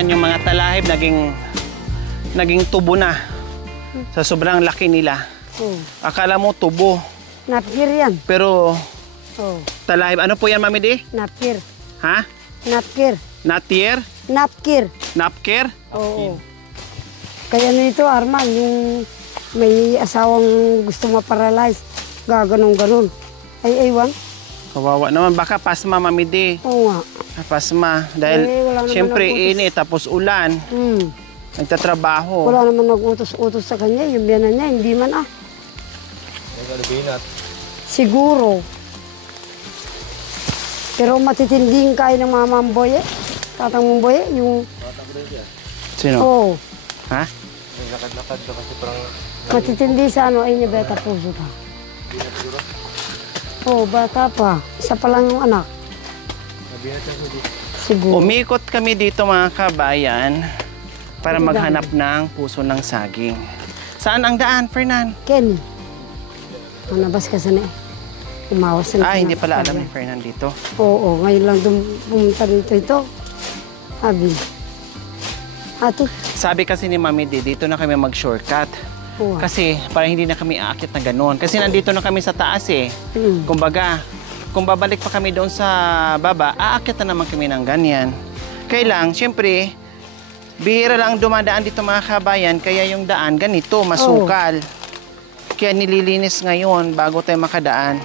Ayan, yung mga talahib naging tubo na. Sa sobrang laki nila. Akala mo tubo. Napkir yan. Pero talahib. Ano po yan, Mami Di? Napkir. Ha? Napkir. Natier? Napkir. Napker? Oo. Kaya nito, Arman, yung may asawang gusto maparalyze, gaganong-ganon. Ay, ewan. Kawawa naman. Baka pasma, Mami Di. Oo nga. Pasma. Dahil siyempre init, tapos ulan. Nagtatrabaho. Wala naman nag-utos-utos sa kanya. Yung biyanan niya, hindi man Siguro. Pero matitinding kaya ng mama Mboye. Tatang Mboye, yung... Sino? Oo. Ha? Lakad-lakad na kasi parang... Matitindi sa ano, ay niya beta puso pa. Oo, bata pa. Isa pa lang yung anak. Siguro. Umikot kami dito mga kabayan para maghanap ng puso ng saging. Saan ang daan, Fernan? Kenny. Manabas ka sana eh. Umawas na. Hindi pala alam ni Fernan dito. Oo, ngayon lang pumunta dito ito. Abi. Ate. Sabi kasi ni Mami Di, dito na kami mag-shortcut. Kasi para hindi na kami aakyat na gano'n. Kasi nandito na kami sa taas eh. Kumbaga, kung babalik pa kami doon sa baba, aakyat na naman kami ng ganyan. Kaya lang, siyempre, bihira lang dumadaan dito mga kabayan, kaya yung daan ganito, masukal. Kaya nililinis ngayon bago tayo makadaan.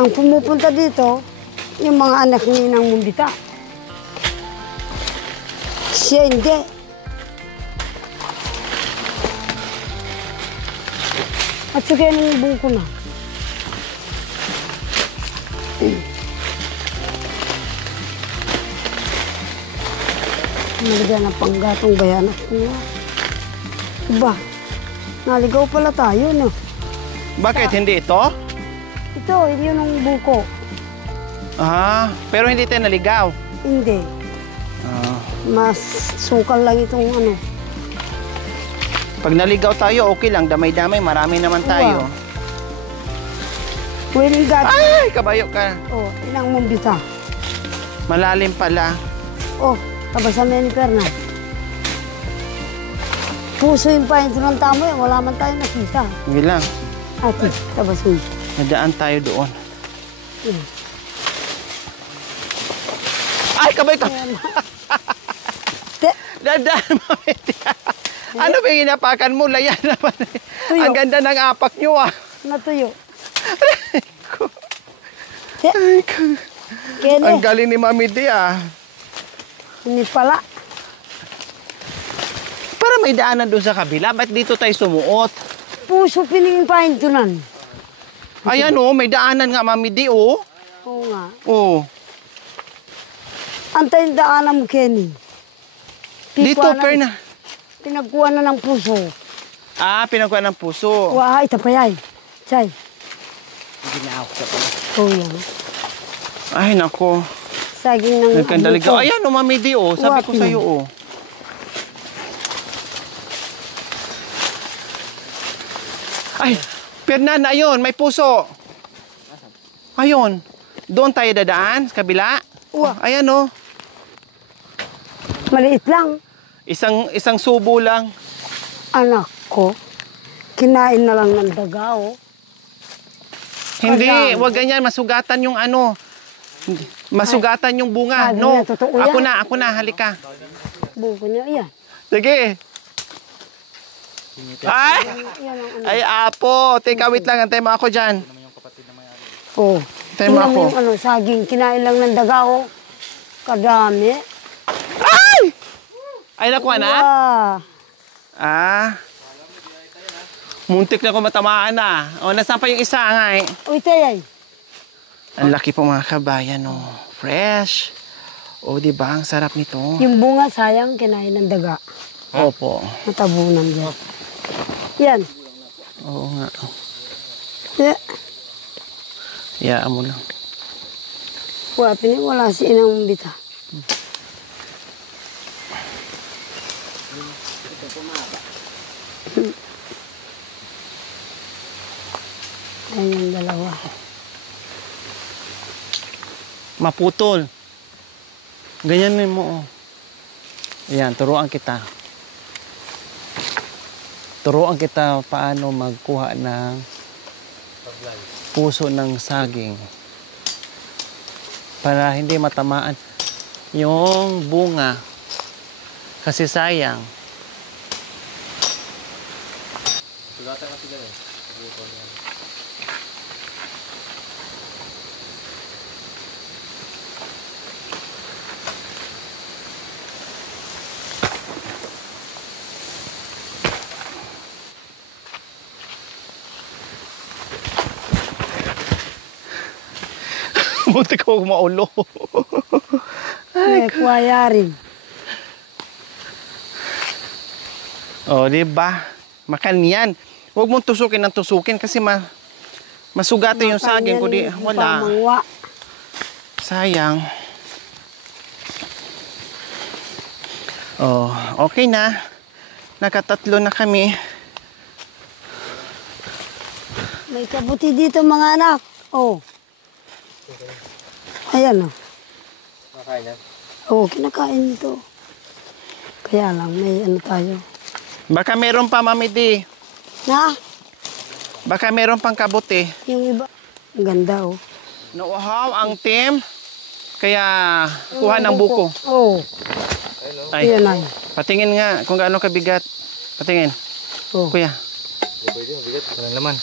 Ang pumupunta dito, yung mga anak ni Nang Mumbita. Siya hindi. At saka yung bungko na. Nalagyan ng panggatong bayanak niya. Ba, naligaw pala tayo, no? Bakit? Hindi ito? Ito, yun ang buko. Pero hindi tayo naligaw. Hindi. Mas sukal lang itong ano. Pag naligaw tayo, okay lang. Damay-damay, marami naman tayo. Willing God. Ay, kabayo ka. Inang Mumbita. Malalim pala. Kabasamin ni Perna. Puso yung pahinto ng tamo eh. Wala man tayo nakita. Hindi lang. Ate, kabasamin. Nadaan tayo doon. Ay, kabay ka! Dadaan, Mami Di. Ano ba yung hinapakan mo? Layan naman. Tuyo. Ang ganda ng apak nyo Natuyo. Ang galing ni Mami Di Hindi pala. Para may daanan doon sa kabila. Ba't dito tayo sumuot? Puso piningin pahintunan. Ayan may daanan nga, Mami Di Oo nga. Antayin daanan mo, Kenny. Dito, Perna. Pinagkuha na ng puso. Pinagkuha ng puso. Wah, ito pa yan. Chay. Ginaw ka pa. Yan. Ay, nako. Saging ng nagkandaligaw. Ayan, Mami Di, sabi ko sa'yo, Ay, Fernan, ayun, may puso. Ayun. Doon tayo dadaan, sa kabila. Ayan, Maliit lang. Isang subo lang. Anak ko, kinain na lang ng daga, Hindi, wag ganyan. Masugatan yung ano. Masugatan yung bunga. No, ako na, halika. Buko niya, yan. Sige. Ay, apo. Teka, wait lang. Antay mo ako dyan. Antay mo ako. Saging, kinain lang ng daga, Kadami. Ay, nakuha na? Muntik na ko matamaan na. Nasaan pa yung isa nga Uy, tayay. Ang laki po mga kabayan, Fresh. Diba? Ang sarap nito. Yung bunga, sayang, kinain ng daga. Opo. Matabunan dyan. Yan. Oo nga. Iyaan mo lang. Wala si Inang Mumbita. Ayan yung dalawa. Maputol. Ganyanin mo, oh. Ayan, turuan kita. Turuan kita paano magkuha ng puso ng saging. Para hindi matamaan yung bunga. Kasi sayang. Sugatan kasi ganun. Buti ko maulo. Ay, kuwaya rin. O, diba? Makan yan. Huwag mong tusukin ng tusukin kasi masugatan yung saging. Kundi wala. Pamangwa. Sayang. Oh, okay na. Nakatatlo na kami. May kabuti dito mga anak. Oh. Ayan oh. Makain na. Oh, kinakain ito. Kaya lang, may ano tayo. Baka meron pa, Mami D. Na, Baka meron pang kabuti. yung iba. Ang ganda oh. Nauhaw ang team. Kaya kuha ng buko. Oh, Ay, yan ay. patingin nga kung gaano kabigat. Patingin. Oh. Kuya. Hindi pwede, mabigat. Walang laman.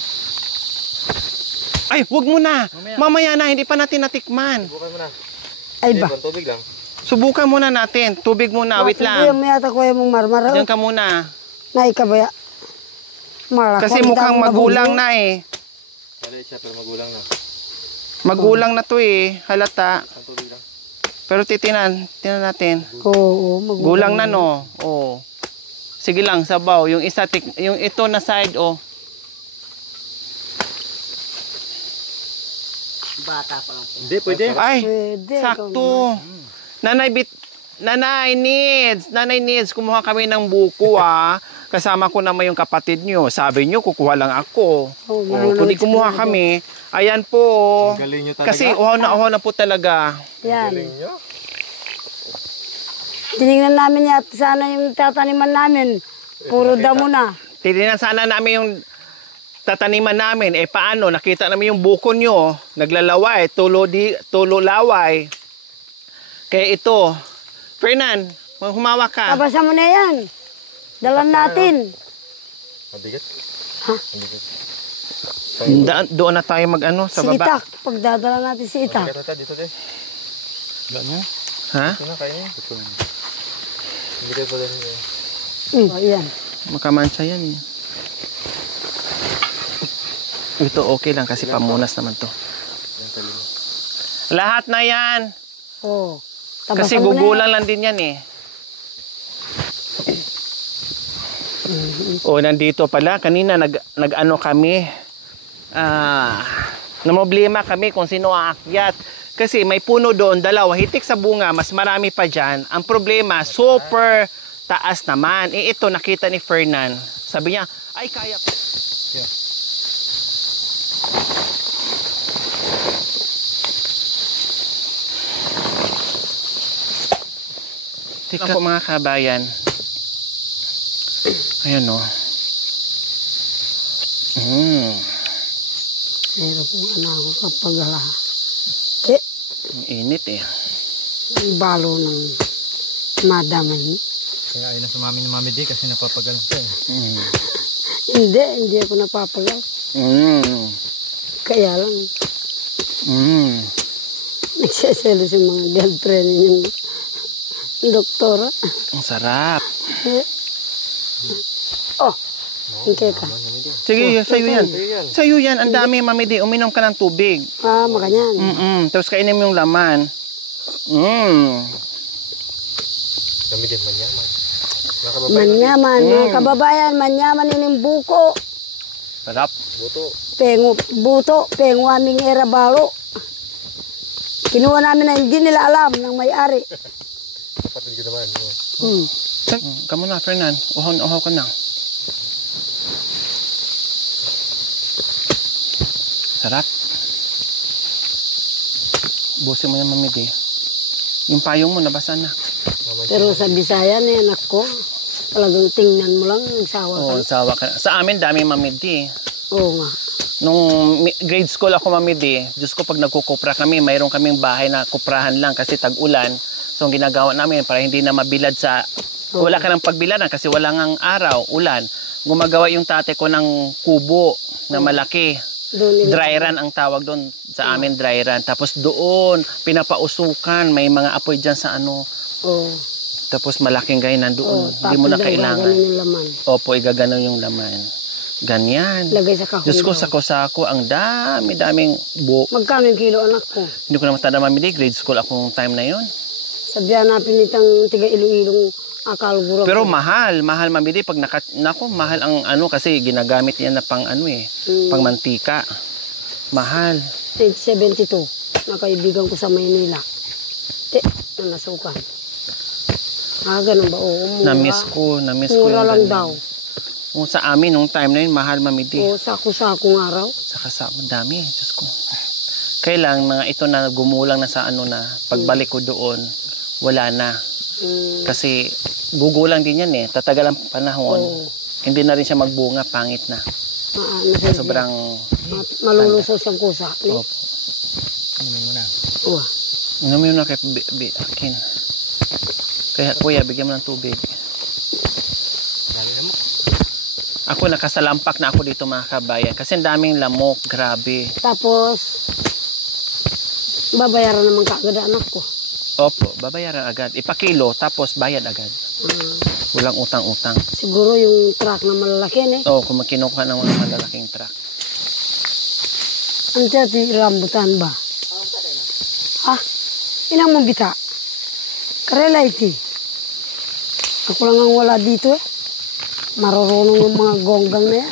Ay, huwag mo na. Mamaya na, hindi pa natin natikman. Bukan mo na. Ay Hindi, ba? pang tubig lang. Subukan muna natin. Tubig muna, wait Kuya, lang. may ata kuya mong marmara. Diyan ka muna. Naikabaya. Malak. Kasi mukhang magulang na eh. Mali siya, pero magulang na. Magulang na to eh. Halata. Pang tubig lang. Pero tinan natin. Oo, magulang. Gulang na no. Oh. Sige lang, sabaw. Yung isa, yung ito na side, oh. Bata pa lang. Hindi, pwede. Ay, Pwede. sakto. Nanay needs, kumuha kami ng buko ah. Kasama ko naman yung kapatid nyo. Sabi nyo, kukuha lang ako. Oh, Kundi kumuha kami. Ayan po. Ang galing nyo talaga. Kasi uhaw na po talaga. Yan. Galing nyo. Tinignan namin yat sana yung tataniman namin. Puro damo na. Tininan sana namin yung tataniman namin. Eh paano? Nakita namin yung buko nyo. Naglalaway. Tulo laway. Kaya ito. Fernan, humawa ka. Kabasa mo na yan. Dalan natin. Mabigat. Ha? Mabigat. Doon na tayo mag-ano sa Si baba. Itak. Pagdadala natin si Itak. Mabigat na dito, te. Gano? Ha? Ito na, kain niya. Hindi kayo pala niyo. Ayan. Makamansa yan eh. Ito okay lang kasi pamunas naman to. Yan, tali mo. Lahat na yan. Oh. Kasi gugulang lang din yan eh. O nandito pala. Kanina nag-ano kami. Namroblema kami kung sino aakyat. Kasi may puno doon, dalawa. Hitik sa bunga, mas marami pa dyan. Ang problema, super taas naman. Eh ito, nakita ni Fernan. Sabi niya, ay kaya ko. Yeah. Tika po mga kabayan. Ayan o. Meron kong anak ko kapag Ang init eh. balo ng madamay. Kaya ayaw na sumami ni Mami D kasi napapagal siya eh. Hindi ako napapagal. Kaya lang, nagsaselos yung mga girlfriend niyang doktora. Ang sarap. Oh, hintay ka. Sige, sa'yo yan. Sa'yo yan. Ang dami, Mami D. Uminom ka ng tubig. Ah, makanyan. Tapos kainin mo yung laman. Kami din, manyaman. Manyaman, mga kababayan, manyaman yung buko. Sarap. Buto. Buto, pengo aming erabalo. Kinuha namin na hindi nila alam ng may-ari. Kapatid ko naman. Kamu na, Fernan. Uhaw ka na. Sarap. Busin mo yung Mami D. Yung payong mo, nabasa na. Pero sa Bisaya ni anak ko, talagang tingnan mo lang, nagsawa ka. Oo, sawa ka. Sa amin, dami mamidi. Oo nga. Nung grade school ako mamidi, Diyos ko, pag nagkukupra kami, mayroon kaming bahay na kuprahan lang kasi tag-ulan. So, ang ginagawa namin, para hindi na mabilad sa... Wala ka ng pagbiladan kasi wala ngang araw, ulan. Gumagawa yung tate ko ng kubo na malaki. Dry run ang tawag doon sa amin, dry run. Tapos doon, pinapausukan, may mga apoy dyan sa ano. Oo. Tapos malaking gainan doon. Hindi mo na kailangan. Yung laman. Opo, igaganon yung laman. Ganyan. Lagay sa kahon. Diyos ko, sako-sako, ang dami-daming buhok. Magkano yung kilo anak ko? Hindi ko na matanda mamili, grade school akong time na yon. Sabihan na pinitang tiga Iloilong akal gura. Pero mahal mamili pag mahal ang ano kasi ginagamit yan na pang ano pang mantika. Mahal. 1972, nakaibigan ko sa Maynila. Na nasukan. Ganun ba? Oo, mura. Na-miss ko Mura yung lang ganun. daw. O, sa amin, nung time na yun, mahal mamili. Oo, sako-sakong araw. Saka dami, Diyos ko. Kailang mga ito na gumulang na sa ano na, pagbalik ko doon, wala na. Kasi gugulang din yan tatagal ang panahon. Hindi na rin siya magbunga, pangit na. Sobrang... Malulusaw siyang kusa. Opo. Inumin mo na. Oo. Inumin mo na kay Akin. Kaya kuya, bigyan mo ng tubig. Ako nakasalampak na ako dito mga kabayan. Kasi ang daming lamok, grabe. Tapos, babayaran naman kaagad anak ko. Opo, babayaran agad. Ipakilo, tapos bayad agad. Walang utang-utang. Siguro yung truck na malalaki Oo, kung makinuha ng mga malalaking truck. Ano siya, rambutan ba? Inang mong bita. Karela iti. Ako lang ang wala dito Marurunong yung mga gonggang na yan.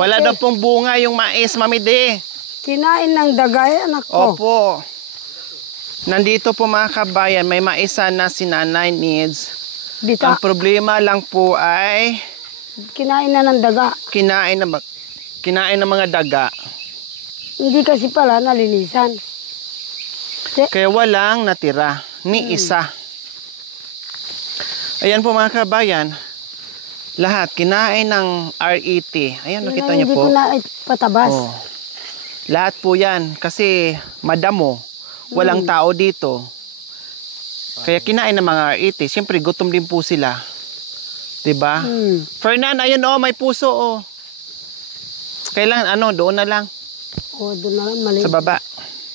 Wala daw pong bunga yung mais, Mami De. Kinain ng dagay, anak ko. Opo. Nandito po mga kabayan, may maisa na si Nanay needs. Bita, Ang problema lang po ay kinain na ng daga. kinain ng mga daga. Hindi kasi pala nalinisan. Kaya walang natira. Ni isa. Ayan po mga kabayan. Lahat, kinain ng RET. Ayan, nakita niyo po. Hindi ko na patabas. Oh. Lahat po yan. Kasi madamo. Walang tao dito. Kaya kinain ng mga RET. Siyempre, gutom din po sila. Diba? Fernan, ayun may puso Kailangan, doon na lang. Doon na lang, maliit. Sa baba.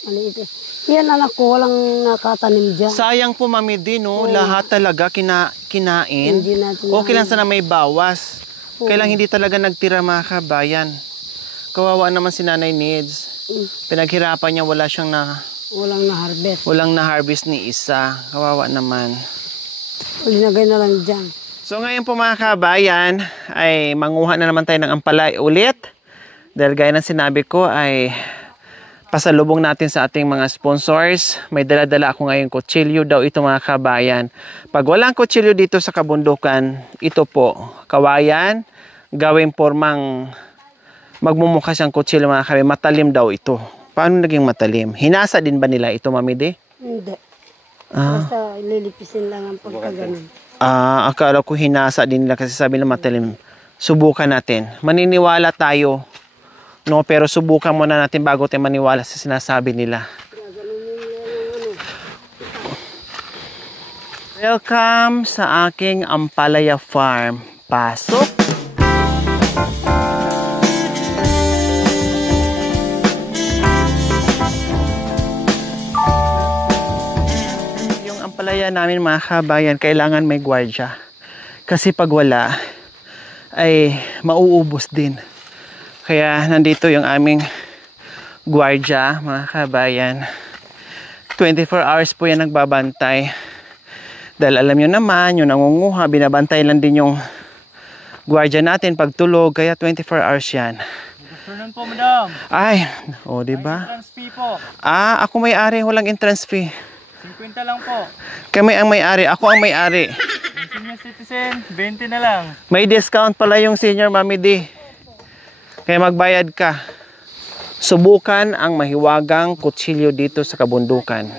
Maliit. Yan anak ko, walang nakatanim dyan. Sayang po, Mami Di, lahat talaga kinain. Hindi natin Okay lang sana may bawas. Kailang hindi talaga nagtira mga kabayan. Kawawa naman si Nanay Needs. Pinaghirapan niya, Walang na-harvest ni isa. Kawawa naman. Linagay na lang dyan. So ngayon po mga kabayan, ay manguha na naman tayo ng ampalay ulit. Dahil gaya ng sinabi ko ay pasalubong natin sa ating mga sponsors. May dala-dala ako ngayon kutsilyo daw ito mga kabayan. Pag walang kutsilyo dito sa kabundukan, ito po, kawayan, gawing formang magmumukha siyang kutsilyo mga kabayan. Matalim daw ito. Paano naging matalim? Hinasa din ba nila ito, Mami De? Hindi. Basta lilipisin lang ang pagkaganon. Akala ko hinasa din nila kasi sabi nila matalim. Subukan natin. Maniniwala tayo. No, pero subukan muna natin bago tayo maniwala sa sinasabi nila. Welcome sa aking Ampalaya Farm. Pasok! Yung ampalaya namin mga kabayan, kailangan may gwardya. Kasi pag wala, ay mauubos din. Kaya nandito yung aming gwardya, mga kabayan. 24 hours po yan nagbabantay. Dahil alam nyo naman, yung nangunguha, binabantay lang din yung gwardya natin pag tulog. Kaya 24 hours yan. Good afternoon po, madam. Ay, diba? Entrance fee po. Ako may-ari, walang entrance fee. 50 lang po. Kami ang may-ari, ako ang may-ari. Yung senior citizen, 20 na lang. May discount pala yung senior, Mami D. Kaya magbayad ka. Subukan ang mahiwagang kutsilyo dito sa kabundukan.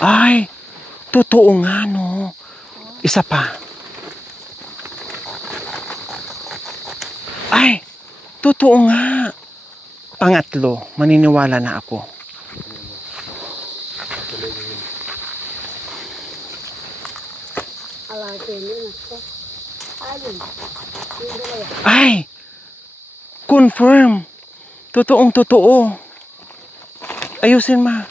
Ay, totoo nga, no? Isa pa. Ay, totoo nga. Pangatlo, maniniwala na ako. Ay, confirm. Totoong totoo. Ayusin ma.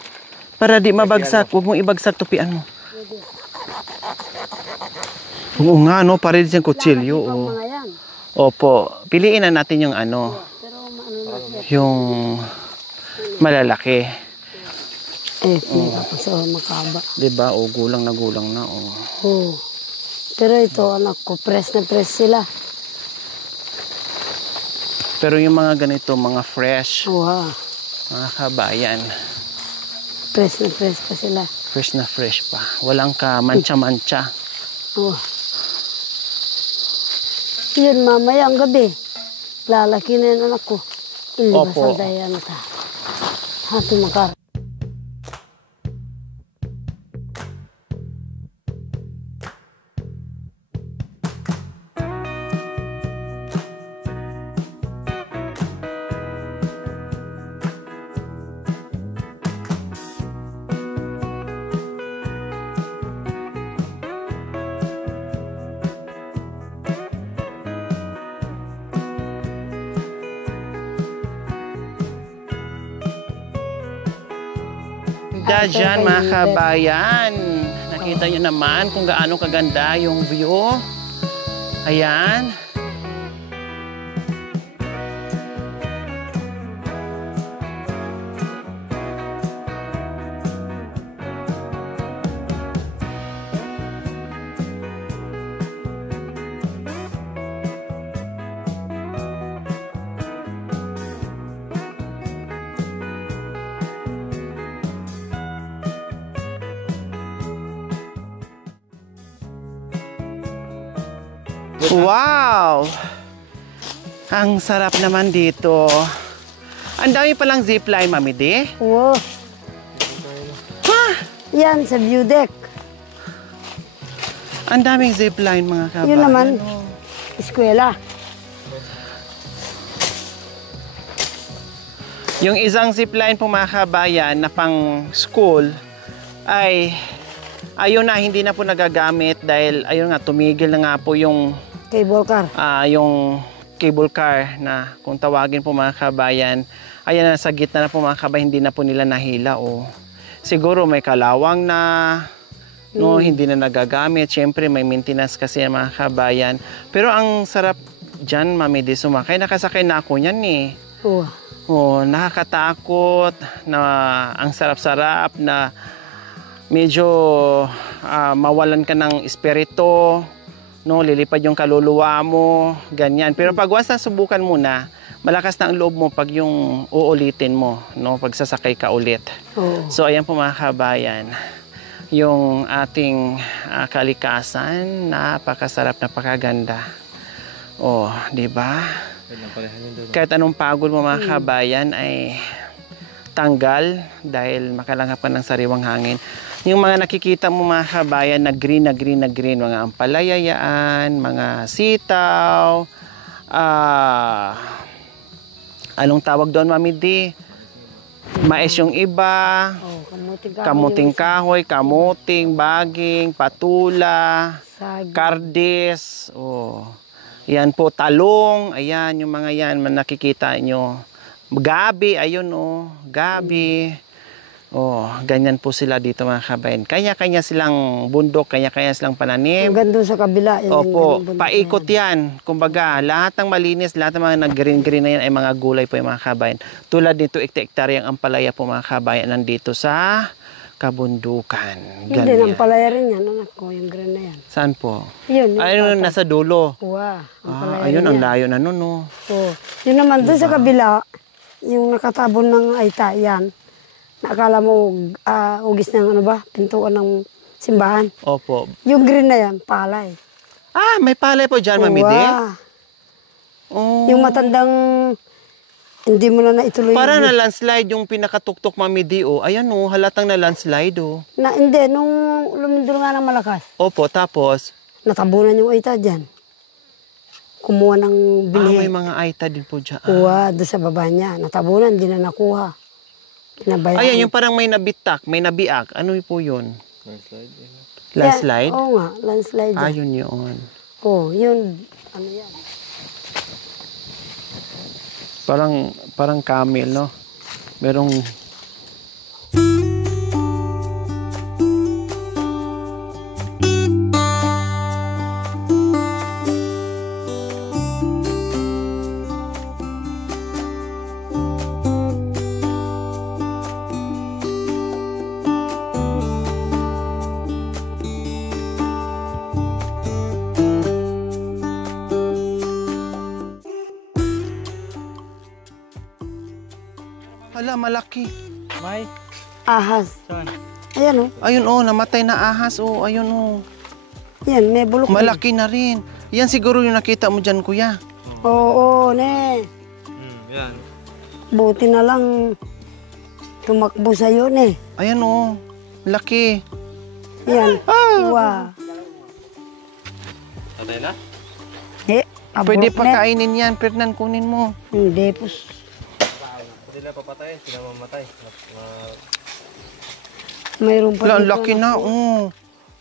Para di mabagsak. Huwag mong ibagsak tupian mo. Oo nga, no? Para din siyang kutsilyo. Oh. Opo. Piliin na natin yung ano. Yung malalaki. So makaba. Diba? O, gulang na oh. Oo. Pero ito, anak ko, press na press sila. Pero yung mga ganito, mga fresh, Wow. mga kabayan, Press na press pa sila. fresh na fresh pa. Walang ka mancha-mancha. Oh. Yun, mamaya ang gabi. Lalaki na yun, anak ko. Ilibas Opo. ang dayan ta. Hati makar. Dyan mga kabayan, nakita nyo naman kung gaano kaganda yung view. Ayan. Wow! Ang sarap naman dito. Ang dami palang zipline, Mami Di. Wow. Ha? Yan, sa view deck. Ang daming zipline, mga kabayan. Yun naman, eskwela. Yung isang zipline po, mga kabayan, na pang school, ay ayun na, hindi na po nagagamit dahil ayun nga, tumigil na nga po yung Cable car. yung cable car na kung tawagin po mga kabayan, ayan na sa gitna na po mga kabayan, hindi na po nila nahila o siguro may kalawang na no, hindi na nagagamit. Siyempre may maintenance kasi mga kabayan. Pero ang sarap dyan, Mami Di, sumakay. Nakasakay na ako niyan eh. Oh. Oh, nakakatakot na ang sarap-sarap na medyo mawalan ka ng espiritu. No, lilipad yung kaluluwa mo, ganyan. Pero pag once nasubukan mo na, malakas na ang loob mo pag yung uulitin mo, no, pag sasakay ka ulit. Oh. So ayan po mga kabayan, yung ating kalikasan, napakasarap, napakaganda. Oh, di ba? Kahit anong pagod mo mga kabayan ay tanggal dahil makalanghap ka ng sariwang hangin. Yung mga nakikita mo mga kabayan na green, mga ampalayayaan, mga sitaw, anong tawag doon, Mami Di? Mais yung iba, Oh, kamuting kahoy, kamuting, baging, patula, Sagi. kardis, oh. Yan po, talong, ayan, yung mga yan, nakikita nyo. Gabi, ayun oh, gabi. Oh, ganyan po sila dito mga kabayan. Kanya-kanya silang bundok, kanya-kanya silang pananim. Hanggang doon sa kabila. Yan, Opo, yung paikot yan. Kumbaga, lahat ng malinis, lahat ng mga nag-green-green na yan ay mga gulay po yung mga kabayan. Tulad nito, ekta-ektaryang ampalaya po mga kabayan nandito sa kabundukan. Hindi, Ganyan. ang palaya rin yan, anak ko, yung green na yan. Saan po? Yun, yung Ayun, pata. nasa dulo. Wow, ang palaya Ayun, rin ang yan. layo na nun, no? Oh. Yun naman, doon sa kabila, yung nakatabon ng aita, yan. Nakala mo, ugis ng ano ba, pintuan ng simbahan. Opo. Yung green na yan, palay. Ah, may palay po dyan, Mami Di? Wow. Oh. Yung matandang hindi mo na naituloy. Para na landslide yung pinakatuktok, Mami D, oh. Ayan, oh, halatang na landslide, oh. Hindi, nung lumindol nga ng malakas, Opo, tapos, natabunan yung aita dyan. Kumuha ng may binhi. mga aita din po dyan. Kuha doon sa baba niya. Natabunan, di na nakuha. Pinabayaan. Ayan, yung parang may nabitak, may nabiak. Ano po yun? Landslide. Landslide? Oo nga, landslide. Ayun yun. Yun. Ano yan? Parang camel, no? Merong... Hala, malaki. May? Ahas. Saan? Ayan Ayun, oh, namatay na ahas, oh. Ayun, oh. Yan, may bulok. Malaki na rin. Yan siguro yung nakita mo dyan, kuya. Oo, ne. Yan. Buti na lang tumakbo sa'yo, ne. Ayan, oh. Laki. Yan. Wow. Tatay na? Pwede pa kainin yan. Pernan, kunin mo. Hindi, pus. Sila papatay, sila mamatay. Mayroon pa Wala, ang dito laki na, oh.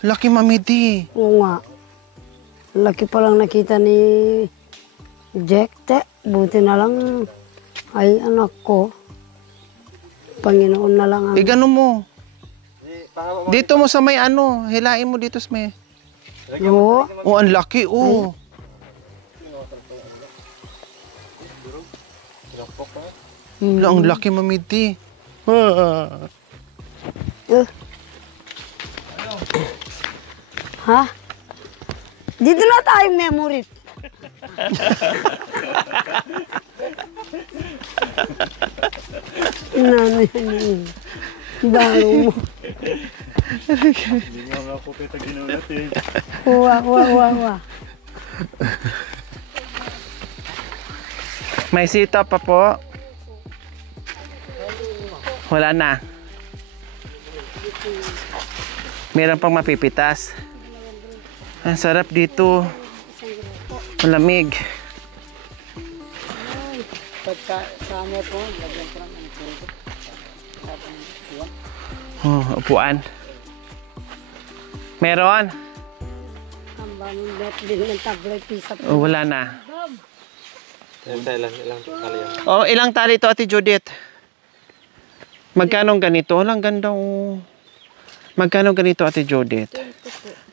Laki, Mami D. Oo nga. Laki pa lang nakita ni Jack, te. Buti na lang ay anak ko. Panginoon na lang ang... Gano mo. Dito mo sa may ano. Hilain mo dito sa may... Oo. Oh, ang laki, oh. Wala, ang laki, Mami D. Ha? Dito na tayo memory. Nano yan. Balo mo. Hindi mo nga po kita ginulat eh. Wa. May sita pa po. Wala na. Meron pang mapipitas. Ang sarap dito. Malamig. Oh, upuan. Meron? Ang bangon din ng tablet pisa. Oh, wala na. Ilang tali yan. Oh, ilang tali to, Ate Judith? Magkano ganito? Walang ganda, oh. Magkano ganito, Ate Judith?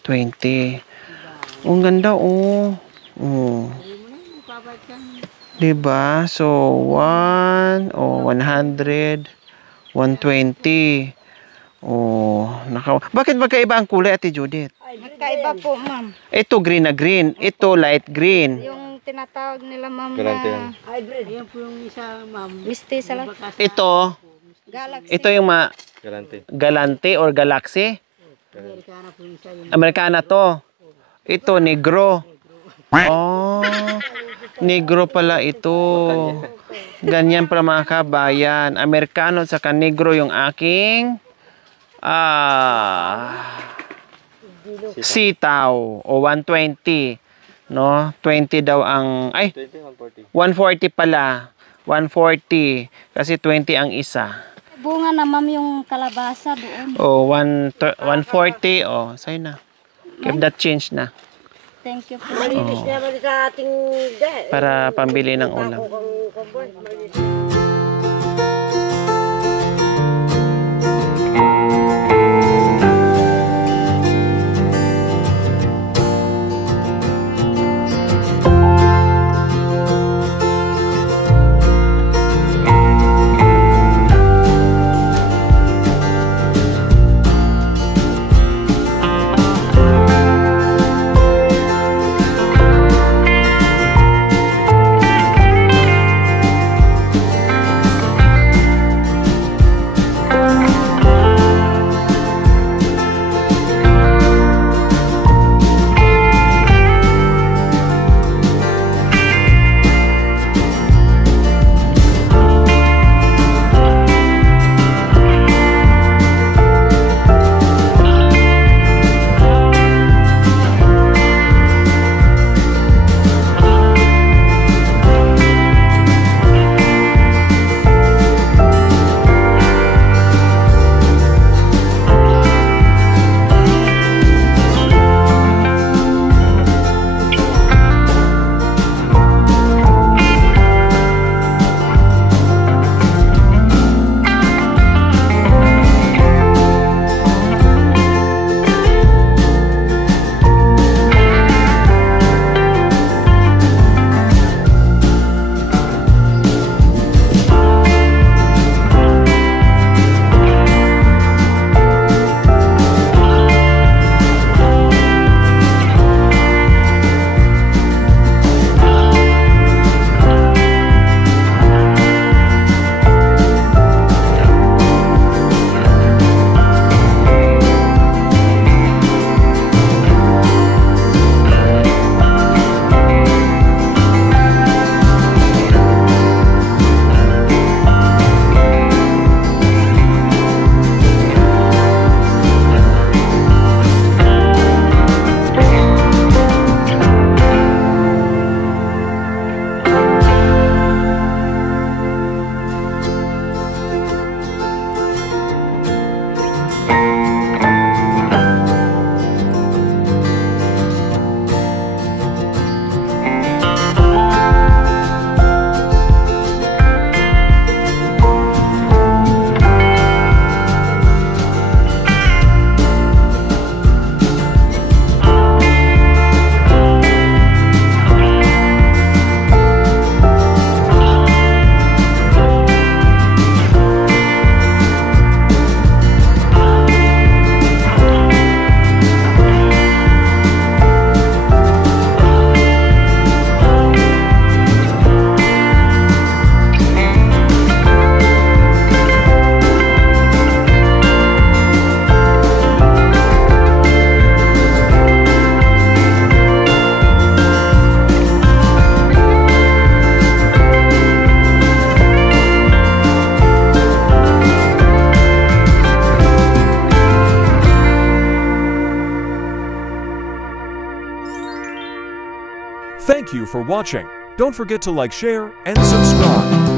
20. Oh, ang ganda, oh. Oh. Diba? So, 100, 120. Oh, bakit magkaiba ang kulay, Ate Judith? Magkaiba po, ma'am. Ito green na green, ito light green. Yung tinatawag nila, ma'am, Galante yan. na Hybrid. Yan po yung isa, ma'am. mistisa lang. Ito, Galaxy. ito yung Galante. Galante or Galaxy. Amerikana to. Ito, negro. Oh, negro pala ito. Ganyan pala mga kabayan. Amerikano saka negro yung aking sitaw o 120. No? 20 daw ang... Ay, 20, 140. 140 pala. 140. Kasi 20 ang isa. Bunga na, ma'am, yung kalabasa doon. O, 140. O, sa'yo na. Keep that change na. Thank you po. Malinis naman sa ating... Para pambili ng ulam. Thank you for watching. Don't forget to like, share, and subscribe.